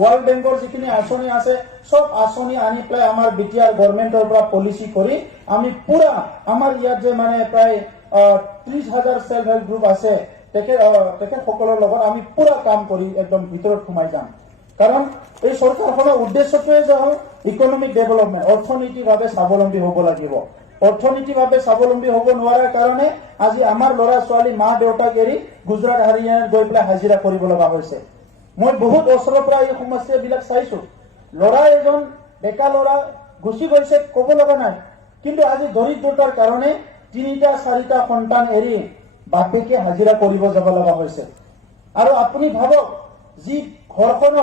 world বেংকৰ যিখিনি আঁচনি আছে সব আঁচনি আনি পেলাই আমাৰ বিটিআৰ গভৰ্ণমেণ্টৰ পৰা পলিচি কৰি আমি পুৰা আমাৰ ইয়াত যে মানে প্ৰায় 30,000 সেলফ হেল্প গ্ৰুপ আছে তেখেতসকলৰ লগত আমি পুৰা কাম কৰি একদম ভিতৰত সোমাই যাম কাৰণ এই চৰকাৰখনৰ উদ্দেশ্যটোৱে যে হ'ল ইকনমিক ডেভেলপমেণ্ট অৰ্থনৈতিকভাৱে স্বাৱলম্বী হ'ব লাগিব অৰ্থনৈতিকভাৱে স্বাৱলম্বী হ'ব নোৱাৰাৰ কাৰণে আজি আমাৰ ল'ৰা ছোৱালী মা দেউতাক এৰি গুজৰাট হাৰিয়ানাত গৈ পেলাই হাজিৰা কৰিব লগা হৈছে মই বহুত ওচৰৰ পৰা এই সমস্যাবিলাক চাইছো ল'ৰা এজন ডেকা ল'ৰা গুচি গৈছে ক'ব লগা নাই কিন্তু আজি দৰিদ্ৰতাৰ কাৰণে 3টা 4টা সন্তান এৰি বাপেকে হাজিৰা কৰিব যাব লগা হৈছে আৰু আপুনি ভাবক যি ঘৰখনত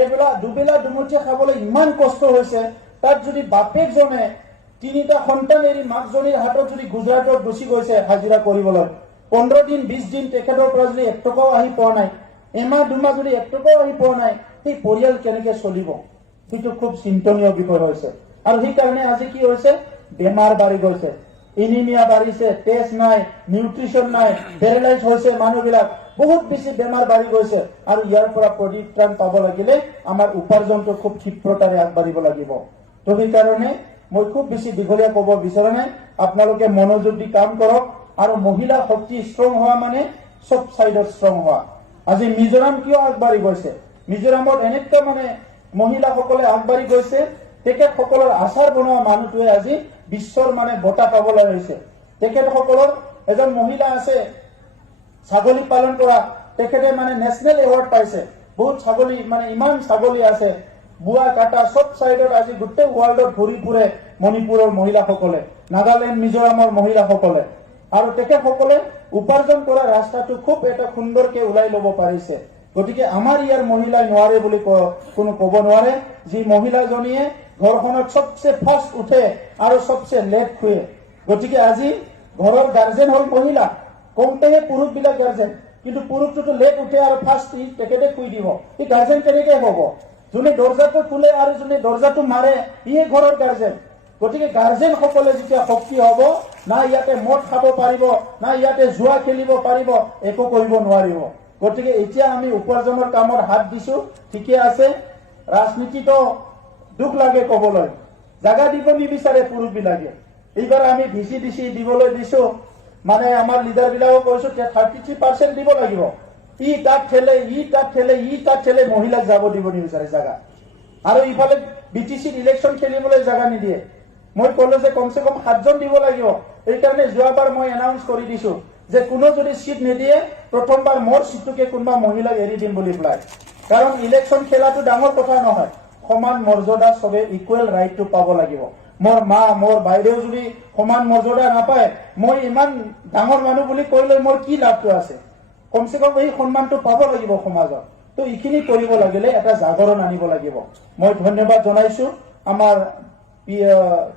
এইবেলা দুবেলা দুমুঠি খাবলৈ ইমান কষ্ট হৈছে তাত যদি বাপেকজনে 3টা সন্তান এৰি মাকজনীৰ হাতত যদি গুজৰাটত গুচি গৈছে হাজিৰা কৰিবলৈ 15 দিন 20 দিন তেখেতৰ পৰা যদি 1 টকাও আহি পোৱা নাই এমাহ দুমাহ যদি 1 টকাও আহি পোৱা নাই এই পৰিয়াল কেনেকৈ চলিব সেইটো খুব চিন্তনীয় বিষয় হৈছে আৰু সেই কাৰণে আজি কি হৈছে বেমাৰ বাঢ়ি গৈছে এনিমিয়া বাঢ়িছে তেজ নাই নিউট্ৰিশন নাই পেৰালাইজ হৈছে মানুহবিলাক বহুত বেছি বেমাৰ বাঢ়ি গৈছে আৰু ইয়াৰ পৰা পৰিত্ৰাণ পাব লাগিলে আমাৰ উপাৰ্জনটো খুব ক্ষিপ্ৰতাৰে আগবাঢ়িব লাগিব তো সেই কাৰণে মই খুব বেছি দীঘলীয়া ক'ব বিচৰা নাই আপোনালোকে মনোযোগ দি কাম কৰক আৰু মহিলা শক্তি ষ্ট্ৰং হোৱা মানে সব সাইডত ষ্ট্ৰং হোৱা আজি মিজোৰাম কিয় আগবাঢ়ি গৈছে মিজোৰামত এনেকুৱা মানে মহিলাসকলে আগবাঢ়ি গৈছে তেখেতসকলৰ আচাৰ বনোৱা মানুহটোৱে আজি বিশ্বৰ মানে বঁটা পাবলৈ হৈছে তেখেতসকলৰ এজন মহিলা আছে ছাগলী পালন কৰা তেখেতে মানে নেশনেল এৱাৰ্ড পাইছে বহুত ছাগলী মানে ইমান ছাগলী আছে বুয়া কাটা সব সাইডত আজি গোটেই ওয়ার্ল্ডত ঘূৰি ফুৰে মণিপুৰৰ মহিলাসকলে নাগালেণ্ড মিজোৰামৰ মহিলাসকলে আৰু তেখেতসকলে উপাৰ্জন কৰা ৰাস্তাটো খুব এটা সুন্দৰকৈ ওলাই ল'ব পাৰিছে গতিকে আমাৰ ইয়াৰ মহিলাই নোৱাৰে বুলি কোনো ক'ব নোৱাৰে যি মহিলাজনীয়ে ঘৰখনত সবচে ফাৰ্ষ্ট উঠে আৰু সবচে লেট শুয়ে গতিকে আজি ঘৰৰ গাৰ্জেন হ'ল মহিলা কমতেহে পুৰুষবিলাক গাৰ্জেন কিন্তু পুৰুষটোতো লেট উঠে আৰু ফাৰ্ষ্ট তেখেতে শুই দিব এই গাৰ্জেন কেনেকৈ হ'ব যোনে দৰ্জাটো খোলে আৰু যোনে দৰ্জাটো মাৰে ইয়ে ঘৰৰ গাৰ্জেন গতিকে গাৰ্জেন সকলে যেতিয়া শক্তি হ'ব না ইয়াতে মদ খাব পাৰিব না ইয়াতে জুৱা খেলিব পাৰিব একো কৰিব নোৱাৰিব গতিকে এতিয়া আমি উপাৰ্জনৰ কামত হাত দিছো ঠিকে আছে ৰাজনীতিটো দুখ লাগে ক'বলৈ জাগা দিব নিবিচাৰে পুৰুষবিলাকে এইবাৰ আমি ভিচি দিবলৈ দিছো মানে আমাৰ লিডাৰবিলাকক কৈছো 33% দিব লাগিব ই তাত ঠেলে মহিলাক যাব দিব নিবিচাৰে জাগা আৰু ইফালে বিটিচিত ইলেকশ্যন খেলিবলৈ জাগা নিদিয়ে মই ক'লো যে কমসে কম 7জন দিব লাগিব এই কাৰণে যোৱাবাৰ মই এনাউন্স কৰি দিছো যে কোনো যদি সিট নিদিয়ে প্ৰথমবাৰ মোৰ সিটটোকে কোনোবা মহিলাক এৰি দিম বুলি প্লাই কাৰণ ইলেকশ্যন খেলাটো ডাঙৰ কথা নহয় সমান মৰ্যাদা সবে ইকুৱেল ৰাইটটো পাব লাগিব মোৰ মা মোৰ বাইদেউ যদি সমান মৰ্যাদা নাপায় মই ইমান ডাঙৰ মানুহ বুলি কৈলৈ মোৰ কি লাভটো আছে কমসে কম এই সন্মানটো পাব লাগিব সমাজত তো এইখিনি কৰিব লাগিলে এটা জাগৰণ আনিব লাগিব মই ধন্যবাদ জনাইছো আমাৰ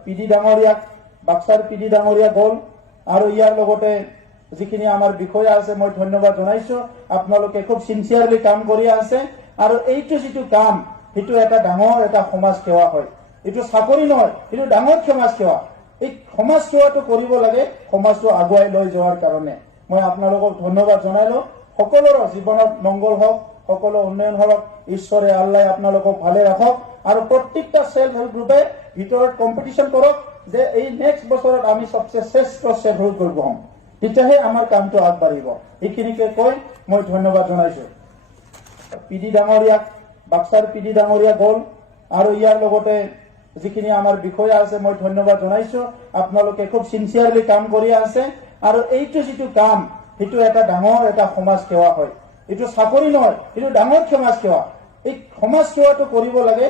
পিডি ডাঙৰীয়াক বাক্সাৰ পিডি ডাঙৰীয়া গ'ল আৰু ইয়াৰ লগতে যিখিনি আমাৰ বিষয়া আছে মই ধন্যবাদ জনাইছো আপোনালোকে খুব সিনচিয়াৰলি কাম কৰি আছে আৰু এইটো যিটো কাম সেইটো এটা ডাঙৰ এটা সমাজ সেৱা হয় এইটো চাকৰি নহয় এইটো ডাঙৰ সমাজ সেৱা এই সমাজ সেৱাটো কৰিব লাগে সমাজটো আগুৱাই লৈ যোৱাৰ কাৰণে মই আপোনালোকক ধন্যবাদ জনাইলো সকলোৰে জীৱনত মংগল হওক সকলো উন্নয়ন হওক ঈশ্বৰে আল্লাহ আপোনালোকক ভালে ৰাখক আৰু প্ৰত্যেকটা সেলফ হেল্প গ্ৰুপে ভিতৰত কম্পিটিশন কৰক যে এই নেক্সট বছৰত আমি সবচে শ্ৰেষ্ঠ সেলফ হেল্প গ্ৰুপ হম তেতিয়াহে আমাৰ কামটো আগবাঢ়িব এইখিনিকে কৈ মই ধন্যবাদ জনাইছো পিডি ডাঙৰীয়াক বাক্সাৰ পিডি ডাঙৰীয়া গ'ল আৰু ইয়াৰ লগতে যিখিনি আমাৰ বিষয়া আছে মই ধন্যবাদ জনাইছো আপোনালোকে খুব সিনচিয়াৰলি কাম কৰি আছে আৰু এইটো যিটো কাম সেইটো এটা ডাঙৰ এটা সমাজ সেৱা হয় এইটো চাকৰি নহয় এইটো ডাঙৰ সমাজ সেৱা এই সমাজ সেৱাটো কৰিব লাগে